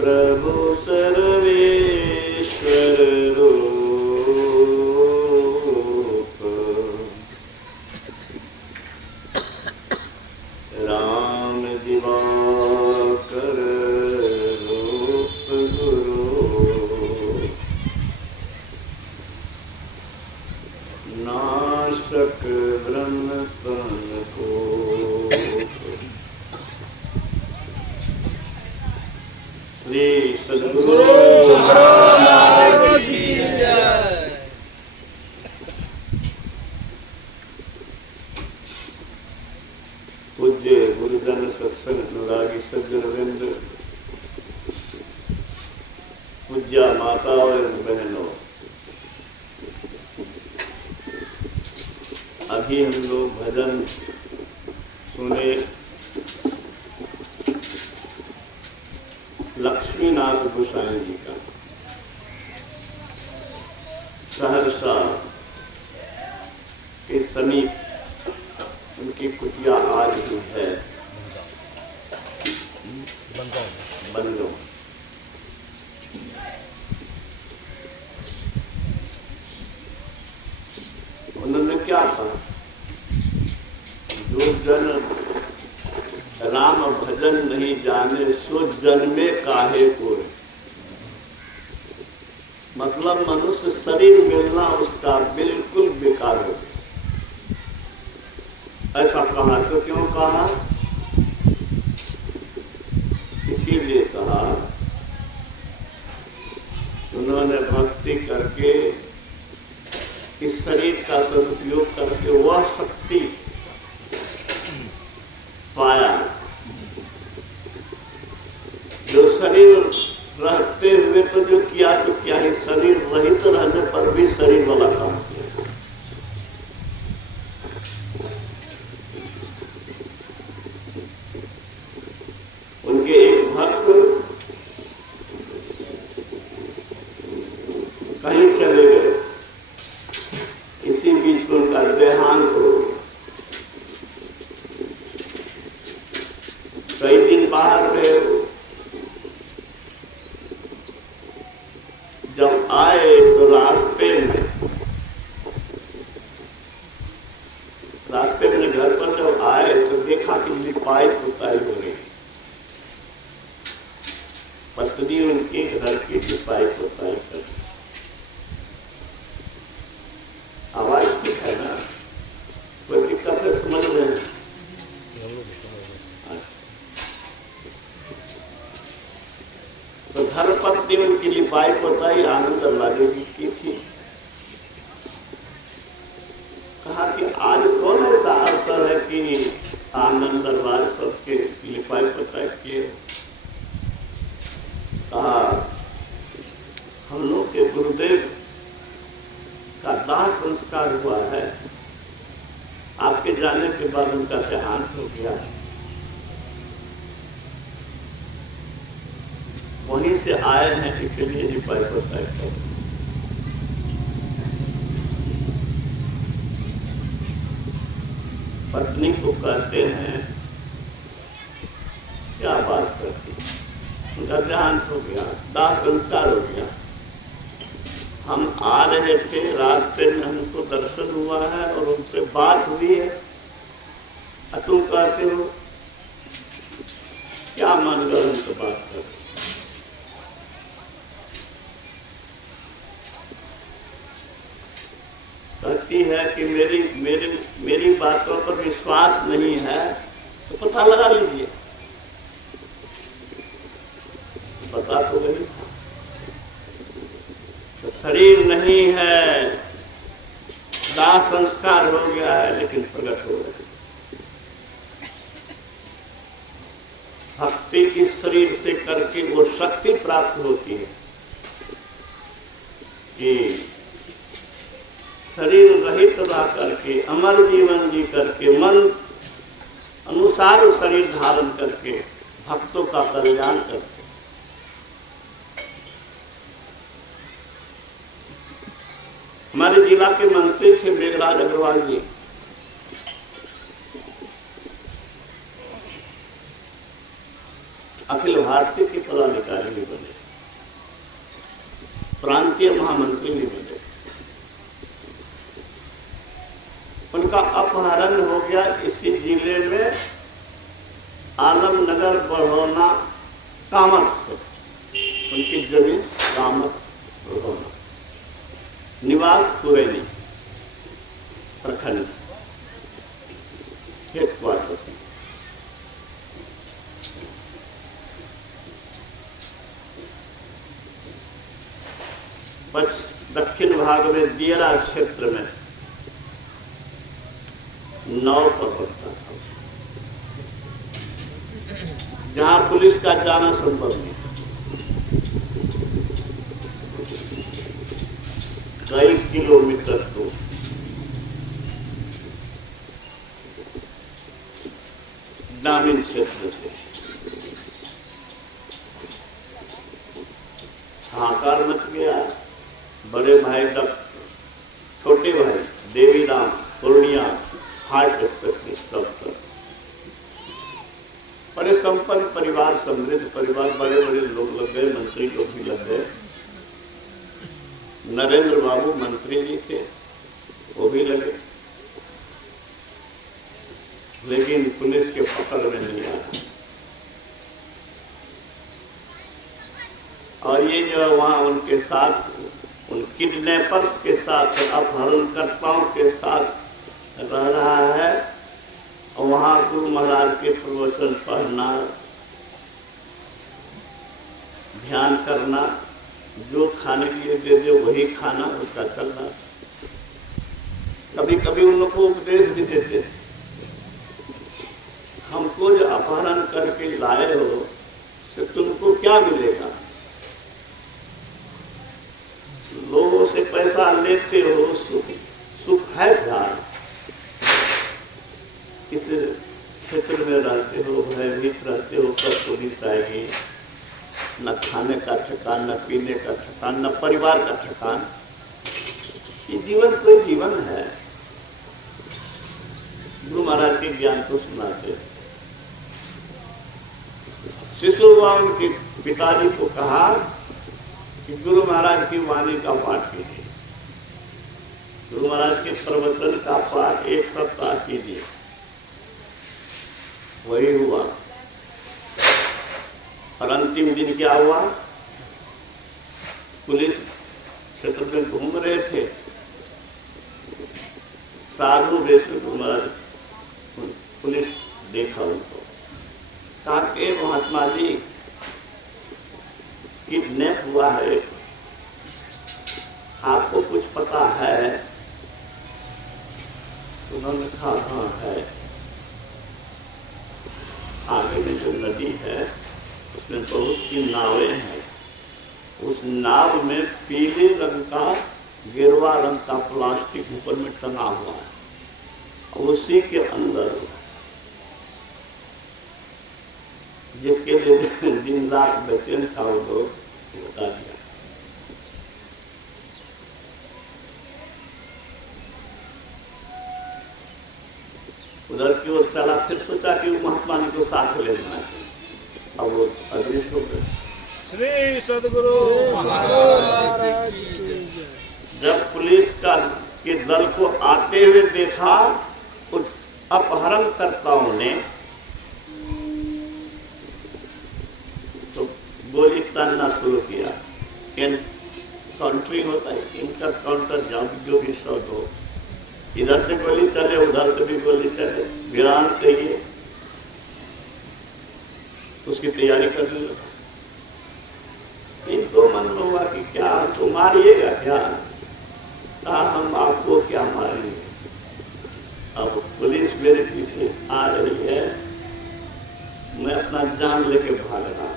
प्रभु सर्वेश्वर रूप राम दिवाकर रूप गुरु नाशक ब्रह्म तन को श्री सद्गुरु महाराज की जय। पूज्य गुरुजन सत्संग अनुरागी सज्जनवृंद, पूज्य माता और बहनों, अभी हम लोग भजन सुने लक्ष्मीनाथ गोसाई जी का। सहरसा के समीप उनकी कुटिया आज भी है, बनगांव। उन्होंने क्या कहा, जो जन राम भजन नहीं जाने सो जन्मे काहे को। मतलब मनुष्य शरीर मिलना उसका बिल्कुल बेकार हो गया। ऐसा कहा तो क्यों कहा? इसीलिए कहा उन्होंने भक्ति करके इस शरीर का सदुपयोग करके वह शक्ति पाया जो शरीर रहते हुए तो जो किया सो क्या ही, शरीर रहित रहने पर भी शरीर वाला काम किया। उनके एक भक्त कहीं चले गए, इसी बीच उनका देहांत हो गया। कई दिन बाहर रहे, जब आए तो रास्ते में घर पर जब आए तो देखा कि लिपाई पुताई हो गई। पत्नी उनके घर की लिपाई पुताई कर। आवाज ठीक है ना? कोई दिक्कत है? समझ रहे हैं? तो धर्मपत्नी उनकी लिपाई पोताई आनंद लागे की थी। कहा कि आज कौन ऐसा अवसर है कि आनंद लाल सबके लिपाई पोताई किए। कहा हम लोग के गुरुदेव का दाह संस्कार हुआ है, आपके जाने के बाद उनका देहांत हो गया। वहीं से आए हैं, इसलिए लिपाई पोताई कर। पत्नी को कहते हैं क्या बात करती, उनका देहांत हो गया, दाह संस्कार हो गया। हम आ रहे थे, रास्ते में हमको दर्शन हुआ है और उनसे बात हुई है, तुम कहते हो क्या मन कर उनसे बात कर। कहती है कि मेरी बातों पर विश्वास नहीं है तो पता लगा लीजिए। पता तो वही था, तो शरीर नहीं है, दाह संस्कार हो गया है, लेकिन प्रकट हो गया। भक्ति इस शरीर से करके वो शक्ति प्राप्त होती है कि शरीर रहित रह करके अमर जीवन जी करके मन अनुसार शरीर धारण करके भक्तों का कल्याण करके। हमारे जिला के मंत्री थे मेघराज अग्रवाल जी, अखिल भारतीय के पदाधिकारी भी बने। प्रांतीय महामंत्री भी मिले। उनका अपहरण हो गया इसी जिले में आलमनगर बढ़ौना कामत से। उनकी जमीन कामत बढ़ौना, निवास कुरैनी प्रखंड हेडक्वार्टर। दक्षिण भाग में दियरा क्षेत्र में नाव पर पड़ता था, जहां पुलिस का जाना संभव नहीं था। कई किलोमीटर दूर ग्रामीण क्षेत्र से हाहाकार मच गया। बड़े भाई छोटे भाई Deviram Purnia heart specialist doctor, बड़े संपन्न परिवार, समृद्ध परिवार, बड़े बड़े लोग लग गए, मंत्री लोग भी लग गए। नरेंद्र बाबू मंत्री जी थे, वो भी लगे, लेकिन पुलिस के पकड़ में नहीं आया। और ये जो वहां उनके साथ, उन किडनैपर्स के साथ, अपहरणकर्ताओं के साथ रह रहा है, और वहां गुरु महाराज के प्रवचन पढ़ना, ध्यान करना, जो खाने के लिए दे दे वही खाना, उसका चलना। कभी कभी उन लोग को उपदेश भी देते थे, हमको जो अपहरण करके लाए हो तो तुमको क्या मिलेगा? लोगों से पैसा लेते हो, सुख है क्या? इस क्षेत्र में रहते हो, भयभीत रहते हो, कब पुलिस आएगी, न खाने का ठिकान, न पीने का ठिकान, न परिवार का ठिकान। ये जीवन कोई जीवन है? गुरु महाराज के ज्ञान को सुनाते। शिशु उनके पिताजी को कहा कि गुरु महाराज की वाणी का पाठ कीजिए, गुरु महाराज के प्रवचन का पाठ एक सप्ताह कीजिए। वही हुआ। और अंतिम दिन क्या हुआ? पुलिस क्षेत्र में घूम रहे थे, साधु वेश में गुरु महाराज, पुलिस देखा उनको, कहा कि महात्मा जी किडनैप हुआ है, आपको कुछ पता है? उन्होंने कहा हाँ है। आगे में जो नदी है उसमें बहुत सी नावें हैं, उस नाव में पीले रंग का, गेरुआ रंग का प्लास्टिक ऊपर में टंगा हुआ है, और उसी के अंदर जिसके लिए दिन रात बेचैन था वो लोग बता दिया। उधर की ओर चला, फिर सोचा कि महात्मा जी को साथ ले लेना है, अब वो अदृश्य हो गए। श्री सद्गुरु महाराज की जय। जब पुलिस का के दल को आते हुए देखा, उस अपहरणकर्ताओं ने तो गोली तानना शुरू किया। काउंटरिंग होता है, इनका काउंटर जो भी शॉट हो, इधर से गोली चले, उधर से भी गोली चले, वीरान चाहिए, उसकी तैयारी करने लगा। इनको मन में हुआ कि क्या तो मारिएगा क्या? कहा हम आपको क्या मारेंगे? अब पुलिस मेरे पीछे आ रही है, मैं अपना जान लेके भाग रहा।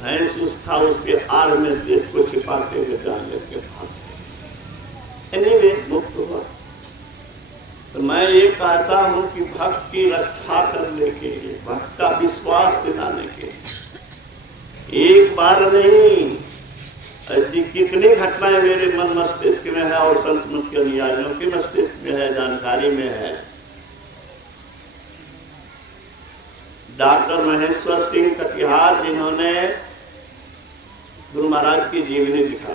भैंस उस था, उसके आड़ में देश को छिपाते हुए जान लेके भाग। एनीवे मुक्त हुआ। तो मैं ये कहता हूं कि भक्त की रक्षा करने के लिए, भक्त का विश्वास दिलाने के लिए, एक बार नहीं, ऐसी कितनी घटनाएं मेरे मन मस्तिष्क में है और संत मुख्य अनुयायियों के मस्तिष्क में है, जानकारी में है। डॉक्टर महेश्वर सिंह कटिहार, जिन्होंने गुरु महाराज की जीवनी दिखा।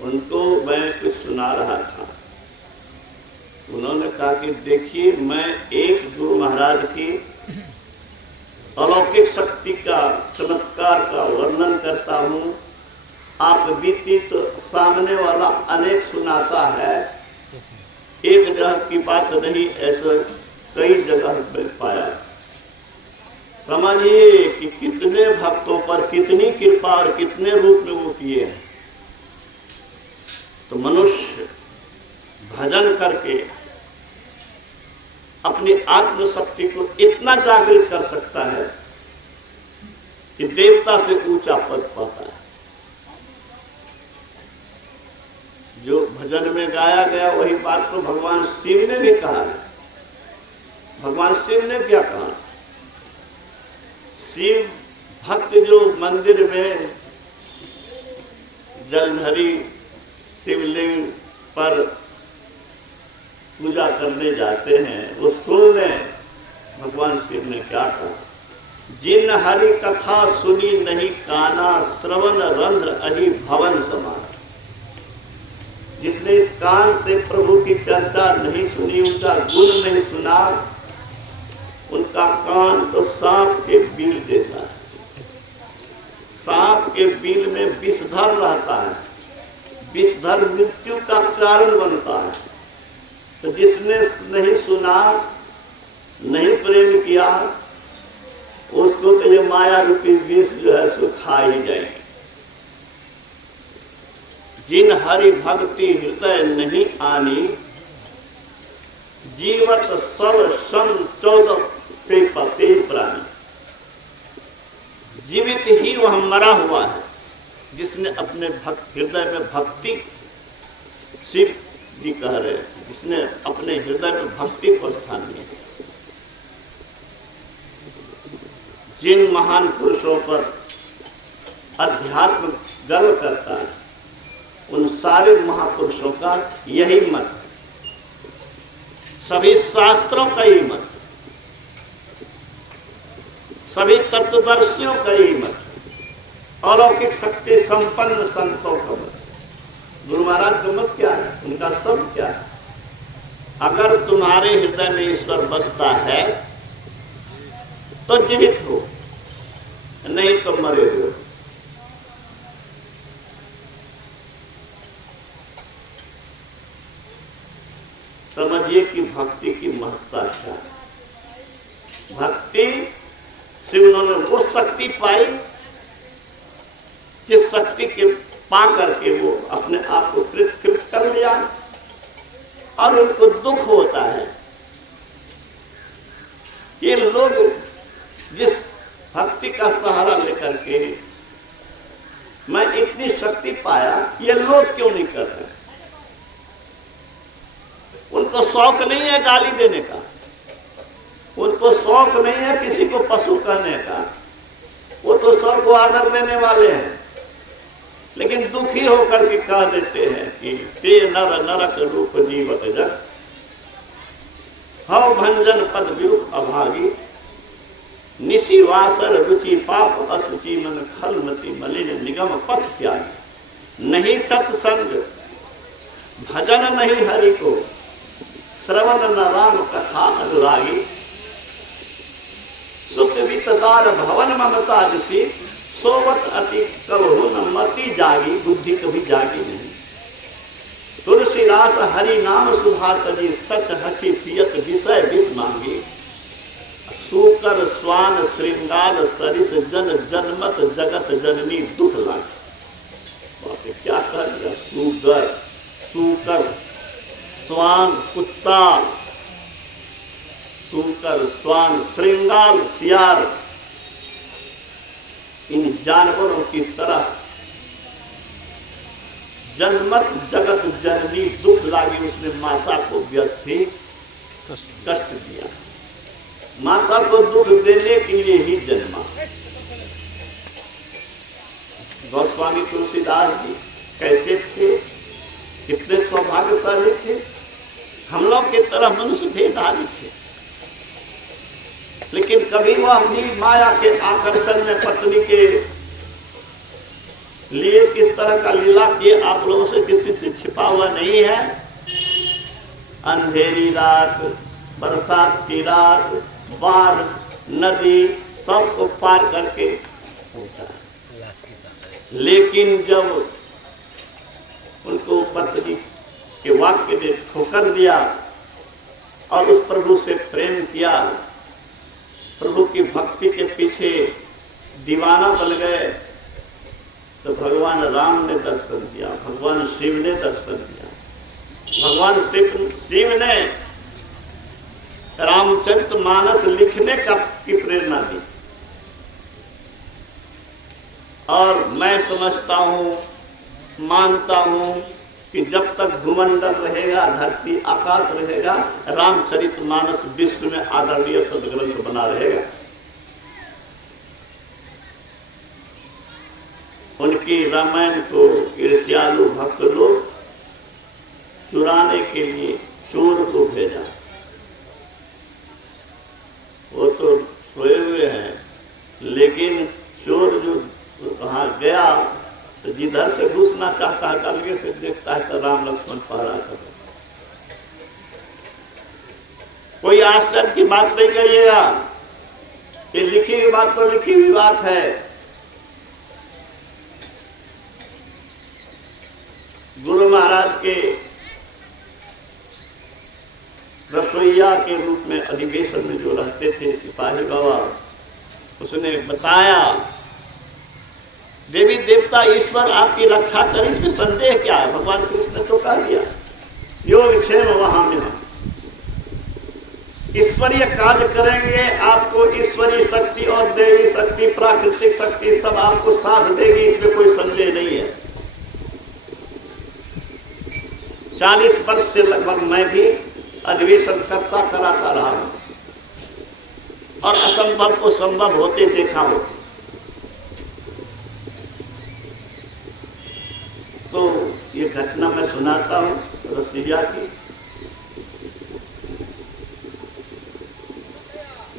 उनको मैं कुछ सुना रहा था। उन्होंने कहा कि देखिए, मैं एक गुरु महाराज की अलौकिक शक्ति का, चमत्कार का वर्णन करता हूँ, आप बीती तो सामने वाला अनेक सुनाता है, एक जगह की बात नहीं, ऐसा कई जगह पर पाया। समझिए कि कितने भक्तों पर कितनी कृपा और कितने रूप में वो किए हैं। तो मनुष्य भजन करके अपनी आत्मशक्ति को इतना जागृत कर सकता है कि देवता से ऊंचा पद पाता है। जो भजन में गाया गया वही बात तो भगवान शिव ने भी कहा है। भगवान शिव ने क्या कहा? शिव भक्त जो मंदिर में जलधरी शिवलिंग पर पूजा करने जाते हैं, वो सुन लें भगवान शिव ने क्या कहा। जिन हरि कथा सुनी नहीं काना, श्रवण रंध्र अहि भवन समान। जिसने इस कान से प्रभु की चर्चा नहीं सुनी, उनका गुण नहीं सुना, उनका कान तो सांप के बिल जैसा है। सांप के बिल में विषधर रहता है, विषधर मृत्यु का कारण बनता है। तो जिसने नहीं सुना, नहीं प्रेम किया, उसको तो ये माया रूपी विष जो है सो खा ही जाएगी। जिन हरि भक्ति हृदय नहीं आनी, जीवत सब सम 14 पे प्राणी। जीवित ही वह मरा हुआ है जिसने अपने हृदय में भक्ति, शिव जी कह रहे हैं, जिसने अपने हृदय में भक्ति को स्थान दिया। जिन महान पुरुषों पर अध्यात्म गर्व करता है, उन सारे महापुरुषों का यही मत है, सभी शास्त्रों का यही मत, सभी तत्वदर्शियों का यही मत, अलौकिक शक्ति संपन्न संतों का मत। गुरु महाराज का मत क्या है? उनका सब क्या है? अगर तुम्हारे हृदय में ईश्वर बसता है तो जीवित हो, नहीं तो मरे हो। समझिए कि भक्ति की महत्ता क्या है। भक्ति से उन्होंने वो शक्ति पाई जिस शक्ति के पा करके वो अपने आप को कृत कर लिया। और उनको दुख होता है ये लोग जिस भक्ति का सहारा लेकर के मैं इतनी शक्ति पाया, ये लोग क्यों नहीं कर रहे? उनको शौक नहीं है गाली देने का, उनको शौक नहीं है किसी को पशु कहने का, वो तो सबको आदर देने वाले हैं। लेकिन दुखी होकर के कह देते हैं कि ते नर नरक रूप जीवत जग, हव भंजन पद व्यूह अभागी, निशि वासर रुचि पाप असुचि मन खलमति मलिन निगम पथ त्यागी। नहीं सत्संग भजन नहीं हरि को, श्रवण न राम कथा अनुरागी, सुख वितदार भवन ममता ऋषि, सोवत अति कबहु न मति जागी, बुद्धि कभी जागी नहीं। तुलसीदास हरि नाम सुधा तजी, सच हठी पियत विषय विष मांगी, सूकर स्वान श्रृंगार सरिस जन जनमत जगत जननी दुख लागे। क्या कर दिया? सूगर, सूकर, स्वान कुत्ता, सूकर, स्वान, श्रृंगार सियार, इन जानवरों की तरह जनमत जगत जननी दुख लागी। उसने माता को व्यर्थ कष्ट दिया, माता को दुख देने के लिए ही जन्मा। गोस्वामी तुलसीदास जी कैसे थे, कितने सौभाग्यशाली थे। हम लोग की तरह मनुष्य थे, धारी थे, लेकिन कभी वह भी माया के आकर्षण में पत्नी के लिए किस तरह का लीला किए आप लोगों से किसी से छिपा हुआ नहीं है। अंधेरी रात, बरसात की रात, बाढ़, नदी सबको पार करके पहुंचा। लेकिन जब उनको पत्नी के वाक्य ने ठोकर दिया और उस प्रभु से प्रेम किया, प्रभु की भक्ति के पीछे दीवाना बन गए, तो भगवान राम ने दर्शन दिया, भगवान शिव ने दर्शन दिया। भगवान शिव ने रामचरितमानस लिखने की प्रेरणा दी। और मैं समझता हूँ, मानता हूँ कि जब तक भूमंडल रहेगा, धरती आकाश रहेगा, रामचरितमानस विश्व में आदरणीय सदग्रंथ बना रहेगा। उनकी रामायण को ईर्ष्यालु भक्त लोग चुराने के लिए चोर को भेजा। वो तो सोए हुए हैं, लेकिन चोर जो वहां गया तो जिधर से घुसना चाहता है गलगे से देखता है तो राम लक्ष्मण पहरा कर। कोई आश्चर्य की बात नहीं करिएगा, ये लिखी हुई बात तो लिखी हुई बात है। गुरु महाराज के रसोईया के रूप में अधिवेशन में जो रहते थे सिपाही बाबा, उसने बताया देवी देवता ईश्वर आपकी रक्षा कर, इसमें संदेह क्या है। भगवान कृष्ण ने तो कह दिया योग क्षेम वहां में हम ईश्वरीय कार्य करेंगे, आपको ईश्वरीय शक्ति और देवी शक्ति, प्राकृतिक शक्ति सब आपको साथ देगी, इसमें कोई संदेह नहीं है। 40 वर्ष से लगभग मैं भी अधिवेशन कराता रहा हूं और असंभव को संभव होते देखा हो। तो ये घटना मैं सुनाता हूं रसिया की।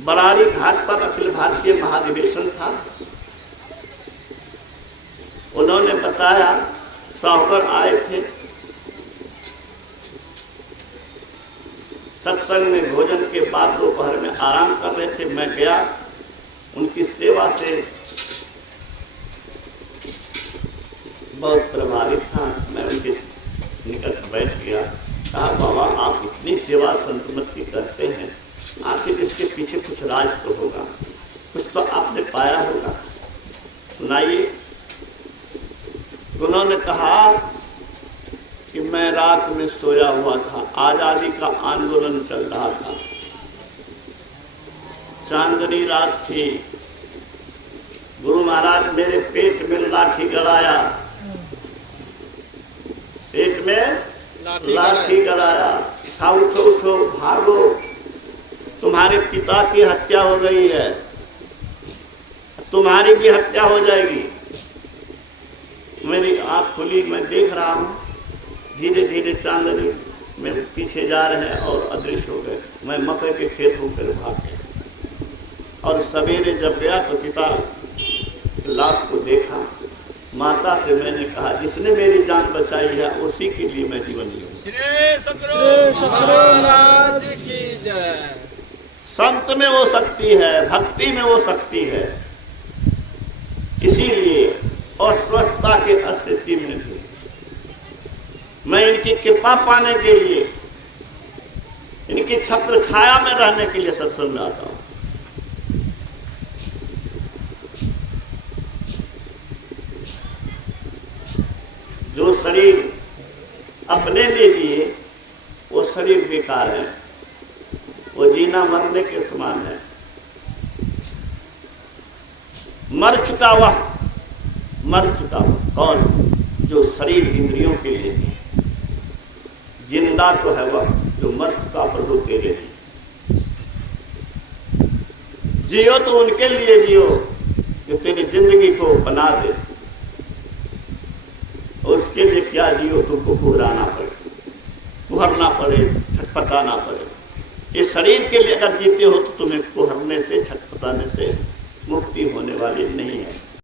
बरारी घाट पर अखिल भारतीय महाधिवेशन था। उन्होंने बताया साहूकर आए थे, सत्संग में भोजन के बाद दोपहर में आराम कर रहे थे। मैं गया, उनकी सेवा से बहुत प्रभावित था। मैं उनके निकट बैठ गया, कहा बाबा आप इतनी सेवा संतमत की करते हैं, आखिर इसके पीछे कुछ राज तो होगा, कुछ तो आपने पाया होगा, सुनाइए। उन्होंने कहा कि मैं रात में सोया हुआ था, आजादी का आंदोलन चल रहा था, चांदनी रात थी, गुरु महाराज मेरे पेट में लाठी गड़ाया, पेट में लाठी गड़ाया, था उठो उठो भागो, तुम्हारे पिता की हत्या हो गई है, तुम्हारी भी हत्या हो जाएगी। मेरी आँख खुली, मैं देख रहा हूँ धीरे धीरे चांदनी में पीछे जा रहे हैं और अदृश्य हो गए। मैं मकई के खेत होकर भाग गया और सवेरे जब गया तो पिता लाश को देखा। माता से मैंने कहा जिसने मेरी जान बचाई है उसी के लिए मैं जीवन जीऊं। श्री सद्गुरु महाराज की जय। संत में वो शक्ति है, भक्ति में वो शक्ति है, इसीलिए और स्वस्थता के अस्तित्व में भी मैं इनकी कृपा पाने के लिए, इनकी छत्र छाया में रहने के लिए सत्संग में आता हूं। जो शरीर अपने लिए दिए वो शरीर बेकार है, वो जीना मरने के समान है। मर चुका हुआ कौन? जो शरीर इंद्रियों के लिए दिए। जिंदा तो है वह जो मर चुका प्रभु के लिए। जियो तो उनके लिए जियो जो तेरी जिंदगी को बना दे, उसके लिए क्या जियो तुमको घुराना पड़े, उभरना पड़े, छटपटाना पड़े। इस शरीर के लिए अगर जीते हो तो तुम्हें कुहरने से, छटपटाने से मुक्ति होने वाली नहीं है।